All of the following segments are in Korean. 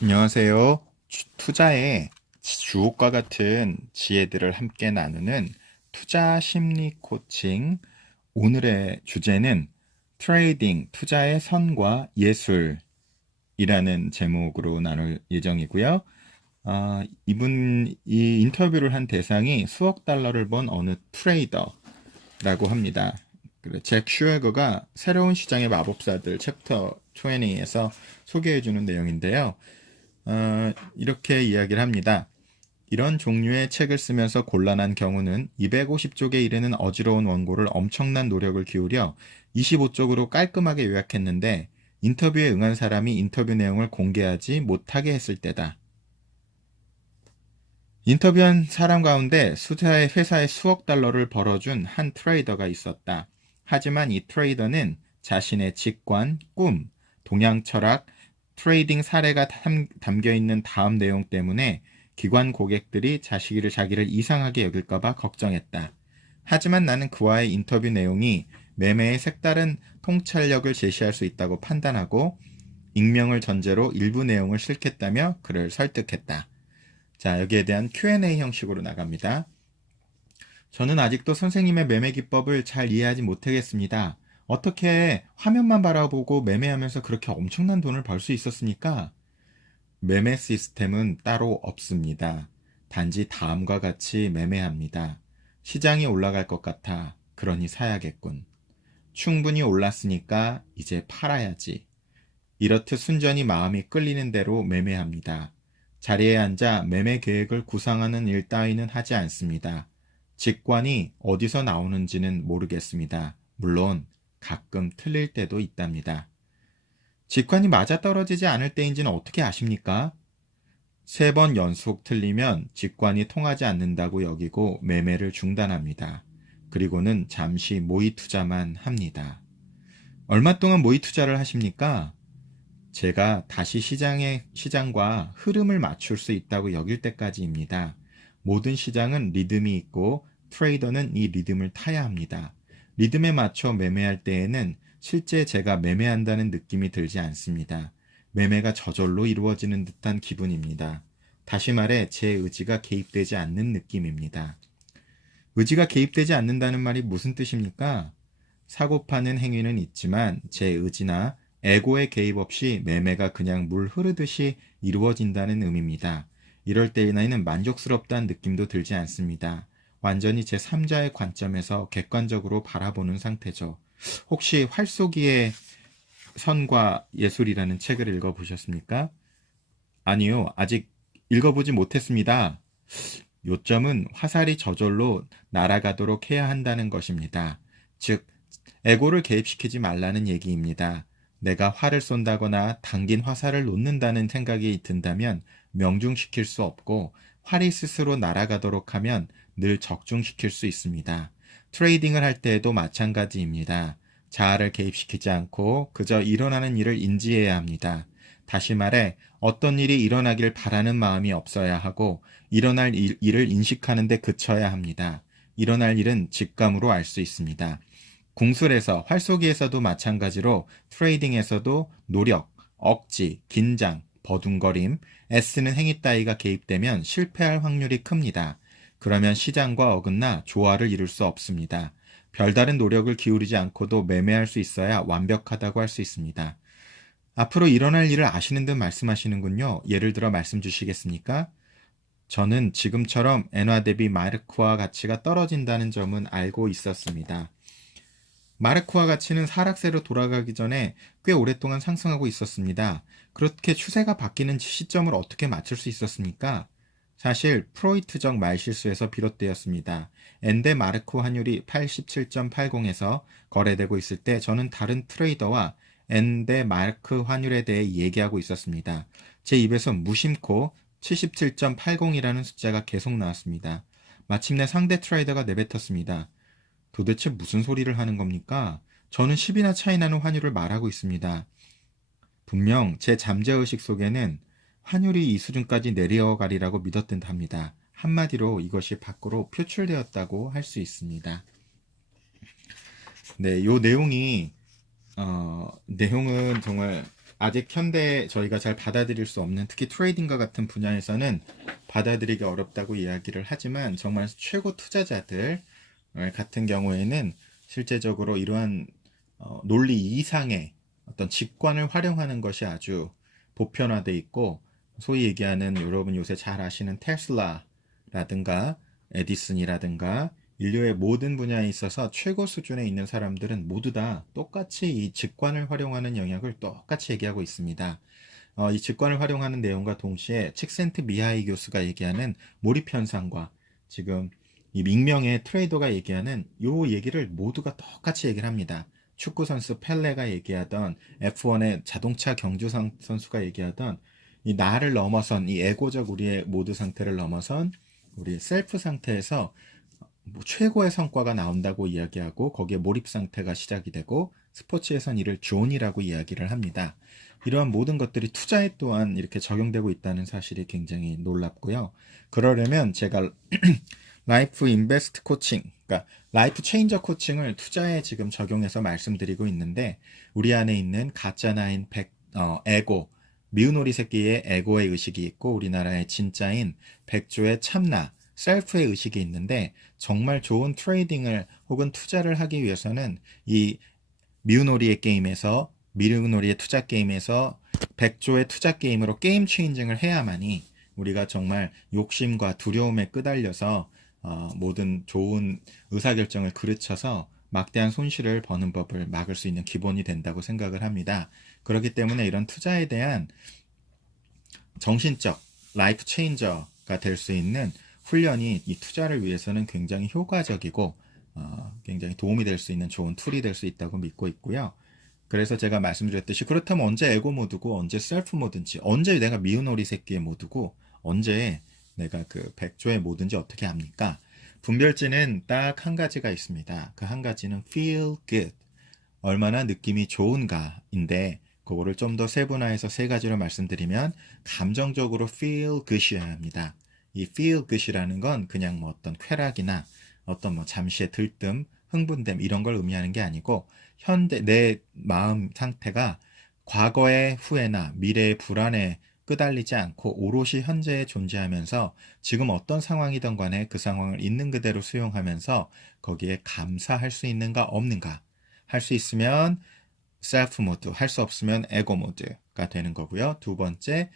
안녕하세요. 투자의 주옥과 같은 지혜들을 함께 나누는 투자 심리 코칭. 오늘의 주제는 트레이딩, 투자의 선과 예술이라는 제목으로 나눌 예정이고요. 이 인터뷰를 한 대상이 수억 달러를 번 어느 트레이더라고 합니다. 잭 슈에거가 새로운 시장의 마법사들 챕터 20에서 소개해주는 내용인데요. 이렇게 이야기를 합니다. 이런 종류의 책을 쓰면서 곤란한 경우는 250쪽에 이르는 어지러운 원고를 엄청난 노력을 기울여 25쪽으로 깔끔하게 요약했는데 인터뷰에 응한 사람이 인터뷰 내용을 공개하지 못하게 했을 때다. 인터뷰한 사람 가운데 수자의 회사에 수억 달러를 벌어준 한 트레이더가 있었다. 하지만 이 트레이더는 자신의 직관, 꿈, 동향 철학, 트레이딩 사례가 담겨 있는 다음 내용 때문에 기관 고객들이 자기를 이상하게 여길까봐 걱정했다. 하지만 나는 그와의 인터뷰 내용이 매매의 색다른 통찰력을 제시할 수 있다고 판단하고 익명을 전제로 일부 내용을 싫겠다며 그를 설득했다. 자, 여기에 대한 Q&A 형식으로 나갑니다. 저는 아직도 선생님의 매매 기법을 잘 이해하지 못하겠습니다. 어떻게 화면만 바라보고 매매하면서 그렇게 엄청난 돈을 벌 수 있었습니까? 매매 시스템은 따로 없습니다. 단지 다음과 같이 매매합니다. 시장이 올라갈 것 같아. 그러니 사야겠군. 충분히 올랐으니까 이제 팔아야지. 이렇듯 순전히 마음이 끌리는 대로 매매합니다. 자리에 앉아 매매 계획을 구상하는 일 따위는 하지 않습니다. 직관이 어디서 나오는지는 모르겠습니다. 물론 가끔 틀릴 때도 있답니다. 직관이 맞아떨어지지 않을 때인지는 어떻게 아십니까? 3번 연속 틀리면 직관이 통하지 않는다고 여기고 매매를 중단합니다. 그리고는 잠시 모의 투자만 합니다. 얼마 동안 모의 투자를 하십니까? 제가 다시 시장과 흐름을 맞출 수 있다고 여길 때까지입니다. 모든 시장은 리듬이 있고 트레이더는 이 리듬을 타야 합니다. 리듬에 맞춰 매매할 때에는 실제 제가 매매한다는 느낌이 들지 않습니다. 매매가 저절로 이루어지는 듯한 기분입니다. 다시 말해 제 의지가 개입되지 않는 느낌입니다. 의지가 개입되지 않는다는 말이 무슨 뜻입니까? 사고 파는 행위는 있지만 제 의지나 에고의 개입 없이 매매가 그냥 물 흐르듯이 이루어진다는 의미입니다. 이럴 때에는 만족스럽다는 느낌도 들지 않습니다. 완전히 제3자의 관점에서 객관적으로 바라보는 상태죠. 혹시 활쏘기의 선과 예술이라는 책을 읽어보셨습니까? 아니요, 아직 읽어보지 못했습니다. 요점은 화살이 저절로 날아가도록 해야 한다는 것입니다. 즉, 에고를 개입시키지 말라는 얘기입니다. 내가 활을 쏜다거나 당긴 화살을 놓는다는 생각이 든다면 명중시킬 수 없고 활이 스스로 날아가도록 하면 늘 적중시킬 수 있습니다. 트레이딩을 할 때에도 마찬가지입니다. 자아를 개입시키지 않고 그저 일어나는 일을 인지해야 합니다. 다시 말해 어떤 일이 일어나길 바라는 마음이 없어야 하고 일어날 일을 인식하는 데 그쳐야 합니다. 일어날 일은 직감으로 알 수 있습니다. 공술에서 활쏘기에서도 마찬가지로 트레이딩에서도 노력, 억지, 긴장, 버둥거림, 애쓰는 행위 따위가 개입되면 실패할 확률이 큽니다. 그러면 시장과 어긋나 조화를 이룰 수 없습니다. 별다른 노력을 기울이지 않고도 매매할 수 있어야 완벽하다고 할 수 있습니다. 앞으로 일어날 일을 아시는 듯 말씀하시는군요. 예를 들어 말씀 주시겠습니까? 저는 지금처럼 엔화 대비 마르크화 가치가 떨어진다는 점은 알고 있었습니다. 마르크화 가치는 하락세로 돌아가기 전에 꽤 오랫동안 상승하고 있었습니다. 그렇게 추세가 바뀌는 시점을 어떻게 맞출 수 있었습니까? 사실 프로이트적 말실수에서 비롯되었습니다. 엔대 마르크 환율이 87.80에서 거래되고 있을 때 저는 다른 트레이더와 엔대 마르크 환율에 대해 얘기하고 있었습니다. 제 입에서 무심코 77.80이라는 숫자가 계속 나왔습니다. 마침내 상대 트레이더가 내뱉었습니다. 도대체 무슨 소리를 하는 겁니까? 저는 10이나 차이 나는 환율을 말하고 있습니다. 분명 제 잠재의식 속에는 환율이 이 수준까지 내려가리라고 믿었던 답니다. 한마디로 이것이 밖으로 표출되었다고 할 수 있습니다. 네, 요 내용은 정말 아직 현대 저희가 잘 받아들일 수 없는 특히 트레이딩과 같은 분야에서는 받아들이기 어렵다고 이야기를 하지만 정말 최고 투자자들 같은 경우에는 실제적으로 이러한 논리 이상의 어떤 직관을 활용하는 것이 아주 보편화돼 있고 소위 얘기하는 여러분 요새 잘 아시는 테슬라라든가 에디슨이라든가 인류의 모든 분야에 있어서 최고 수준에 있는 사람들은 모두 다 똑같이 이 직관을 활용하는 영역을 똑같이 얘기하고 있습니다. 이 직관을 활용하는 내용과 동시에 칙센트 미하이 교수가 얘기하는 몰입 현상과 지금 이 익명의 트레이더가 얘기하는 요 얘기를 모두가 똑같이 얘기를 합니다. 축구 선수 펠레가 얘기하던 F1의 자동차 경주 선수가 얘기하던 이 나를 넘어선 이 에고적 우리의 모드 상태를 넘어선 우리 셀프 상태에서 뭐 최고의 성과가 나온다고 이야기하고 거기에 몰입 상태가 시작이 되고 스포츠에선 이를 존이라고 이야기를 합니다. 이러한 모든 것들이 투자에 또한 이렇게 적용되고 있다는 사실이 굉장히 놀랍고요. 그러려면 제가 라이프 인베스트 코칭, 그러니까 라이프 체인저 코칭을 투자에 지금 적용해서 말씀드리고 있는데 우리 안에 있는 가짜나인 에고, 미운 오리 새끼의 에고의 의식이 있고 우리나라의 진짜인 백조의 참나, 셀프의 의식이 있는데 정말 좋은 트레이딩을 혹은 투자를 하기 위해서는 이 미운 오리의 게임에서 미운 오리의 투자 게임에서 백조의 투자 게임으로 게임 체인징을 해야만이 우리가 정말 욕심과 두려움에 끄달려서 모든 좋은 의사결정을 그르쳐서 막대한 손실을 버는 법을 막을 수 있는 기본이 된다고 생각을 합니다. 그렇기 때문에 이런 투자에 대한 정신적 라이프 체인저가 될 수 있는 훈련이 이 투자를 위해서는 굉장히 효과적이고 굉장히 도움이 될 수 있는 좋은 툴이 될 수 있다고 믿고 있고요. 그래서 제가 말씀드렸듯이 그렇다면 언제 에고 모드고 언제 셀프 모드인지 언제 내가 미운 오리 새끼의 모드고 언제 내가 그 백조의 모드인지 어떻게 합니까? 분별지는 딱 한 가지가 있습니다. 그 한 가지는 feel good. 얼마나 느낌이 좋은가인데 그거를 좀 더 세분화해서 세 가지로 말씀드리면 감정적으로 feel good이어야 합니다. 이 feel good이라는 건 그냥 뭐 어떤 쾌락이나 어떤 뭐 잠시의 들뜸, 흥분됨 이런 걸 의미하는 게 아니고 현재 내 마음 상태가 과거의 후회나 미래의 불안에 끄달리지 않고 오롯이 현재에 존재하면서 지금 어떤 상황이든 간에 그 상황을 있는 그대로 수용하면서 거기에 감사할 수 있는가 없는가 할 수 있으면 셀프 모드, 할 수 없으면 에고 모드가 되는 거고요. 두 번째,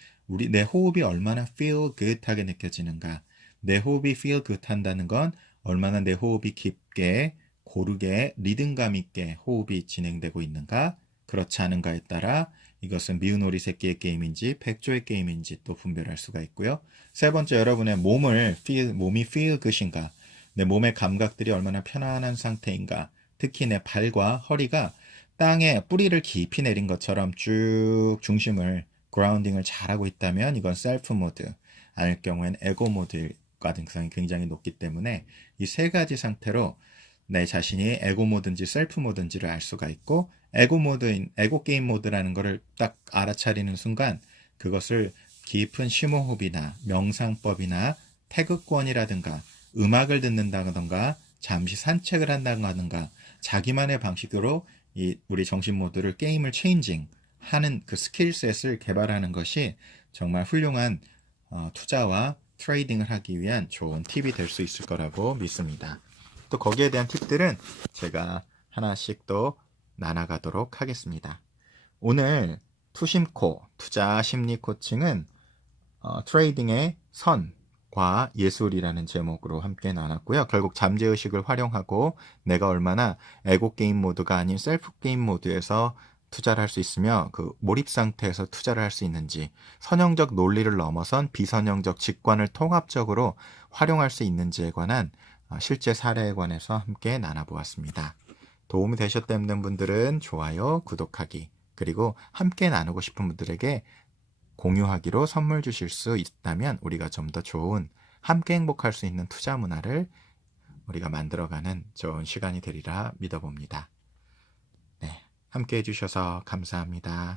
내 호흡이 얼마나 feel good 하게 느껴지는가. 내 호흡이 feel good 한다는 건 얼마나 내 호흡이 깊게, 고르게, 리듬감 있게 호흡이 진행되고 있는가. 그렇지 않은가에 따라 이것은 미운 오리 새끼의 게임인지 백조의 게임인지 또 분별할 수가 있고요. 세 번째, 여러분의 몸이 feel good인가. 내 몸의 감각들이 얼마나 편안한 상태인가. 특히 내 발과 허리가 땅에 뿌리를 깊이 내린 것처럼 쭉 중심을 그라운딩을 잘하고 있다면 이건 셀프 모드, 아닐 경우엔 에고 모드 가능성이 굉장히 높기 때문에 이 세 가지 상태로 내 자신이 에고 모드인지 셀프 모드인지를 알 수가 있고 에고 게임 모드라는 것을 딱 알아차리는 순간 그것을 깊은 심호흡이나 명상법이나 태극권이라든가 음악을 듣는다든가 잠시 산책을 한다든가 자기만의 방식으로 우리 정신 모드를 게임을 체인징 하는 그 스킬셋을 개발하는 것이 정말 훌륭한 투자와 트레이딩을 하기 위한 좋은 팁이 될 수 있을 거라고 믿습니다. 또 거기에 대한 팁들은 제가 하나씩 또 나눠가도록 하겠습니다. 오늘 투심코 투자 심리 코칭은 트레이딩의 선과 예술이라는 제목으로 함께 나눴고요. 결국 잠재의식을 활용하고 내가 얼마나 에고 게임 모드가 아닌 셀프 게임 모드에서 투자를 할 수 있으며 그 몰입 상태에서 투자를 할 수 있는지 선형적 논리를 넘어선 비선형적 직관을 통합적으로 활용할 수 있는지에 관한 실제 사례에 관해서 함께 나눠보았습니다. 도움이 되셨다는 분들은 좋아요, 구독하기 그리고 함께 나누고 싶은 분들에게 공유하기로 선물 주실 수 있다면 우리가 좀 더 좋은 함께 행복할 수 있는 투자 문화를 우리가 만들어가는 좋은 시간이 되리라 믿어봅니다. 네, 함께 해주셔서 감사합니다.